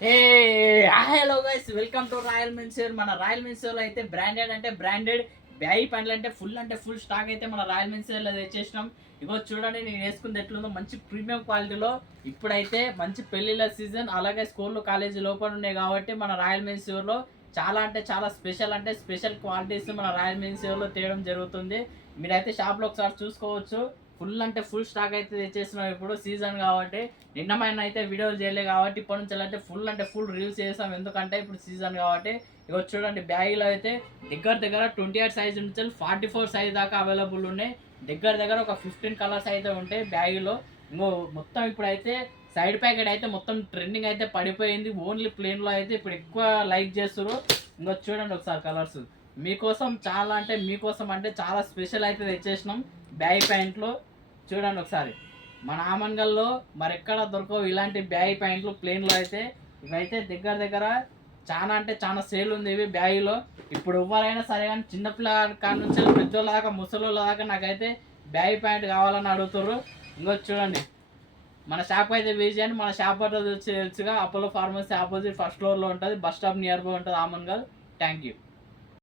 A hello guys, welcome to royal menswear. మన royal menswear లో అయితే బ్రాండెడ్ అంటే బ్రాండెడ్ బ్యాయి ప్యాంట్లు అంటే ఫుల్ స్టాక్ అయితే మన రాయల్ మెన్స్వేర్ లో తెచ్చేసినాం. ఇగో చూడండి నేను వేసుకుంది ఎట్లుందో, మంచి ప్రీమియం క్వాలిటీలో. ఇప్పుడైతే మంచి పెళ్లిళ్ళ సీజన్, అలాగే స్కూళ్ళు కాలేజీ లోపల ఉన్నాయి కాబట్టి మన రాయల్ మెన్స్వేర్ లో చాలా అంటే చాలా స్పెషల్ క్వాలిటీస్ మన రాయల్ మెన్స్వేర్ లో తేయడం జరుగుతుంది. మీరైతే షాప్ లో ఒకసారి చూసుకోవచ్చు. ఫుల్ స్టాక్ అయితే తెచ్చేస్తున్నాం. ఇప్పుడు సీజన్ కాబట్టి నిన్నమైన అయితే వీడియోలు చేయలేదు కాబట్టి ఇప్పటి నుంచి అంటే ఫుల్ రీల్స్ చేస్తాం. ఎందుకంటే ఇప్పుడు సీజన్ కాబట్టి. ఇక చూడండి బ్యాగ్లో అయితే దగ్గర 28 సైజ్ నుంచి 44 సైజ్ దాకా అవైలబుల్ ఉన్నాయి. దగ్గర ఒక 15 కలర్స్ అయితే ఉంటాయి బ్యాగ్లో. ఇంకో మొత్తం ఇప్పుడైతే సైడ్ ప్యాకెట్ అయితే మొత్తం ట్రెండింగ్ అయితే పడిపోయింది. ఓన్లీ ప్లేన్లో అయితే ఇప్పుడు ఎక్కువ లైక్ చేస్తారు. ఇంకో చూడండి ఒకసారి కలర్స్ మీకోసం అంటే చాలా స్పెషల్ అయితే తెచ్చేసినాం. బ్యాగ్ ప్యాంట్లో చూడండి ఒకసారి. మన ఆమన్గల్లో మరెక్కడ దొరకవు ఇలాంటి బ్యాగ్ ప్యాంట్లు ప్లేన్లో అయితే. ఇవైతే దగ్గర చాలా అంటే చాలా సేల్ ఉంది ఇవి బ్యాగ్లో. ఇప్పుడు ఎవరైనా సరే కానీ చిన్నపిల్లల కాడ నుంచి పెద్దోళ్ళ దాకా ముసలోళ్ళ దాకా నాకైతే బ్యాగ్ ప్యాంట్ కావాలని అడుగుతారు. ఇంకొచ్చి చూడండి, మన షాప్ అయితే విజిట్ చేయండి. మన షాప్ అయితే తెలుసుగా, అపోలో ఫార్మసీ ఆపోజిట్ ఫస్ట్ ఫ్లోర్లో ఉంటుంది. బస్ స్టాప్ నియర్ బై ఉంటుంది ఆమన్గల్. Thank you.